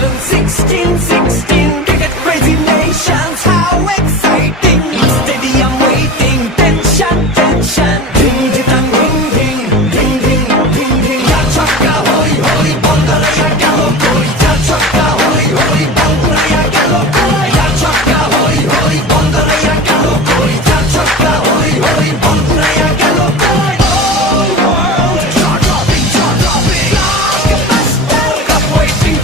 nation, 16, cricket crazy nations, how exciting! Stadium waiting, tension, ding ding ding ding ding ding ding. Ya chakka hoi hoi, bondalaya gelo koi. Ya chakka hoi hoi, bondalaya gelo koi. Ya chakka hoi hoi, bondalaya gelo koi. Ya chakka hoi hoi, bondalaya gelo koi. All world jaw-dropping. Like a master, cup waiting.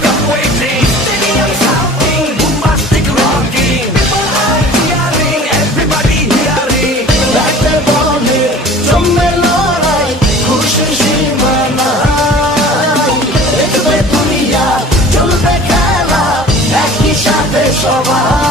Stadium shouting, bombastic rocking. People are cheering, everybody hearing. ব্যাটে বলে জমে লড়াই, খুশির সীমা নাই। দেখবে দুনিয়া, চলবে খেলা, একই সাথে সবাই।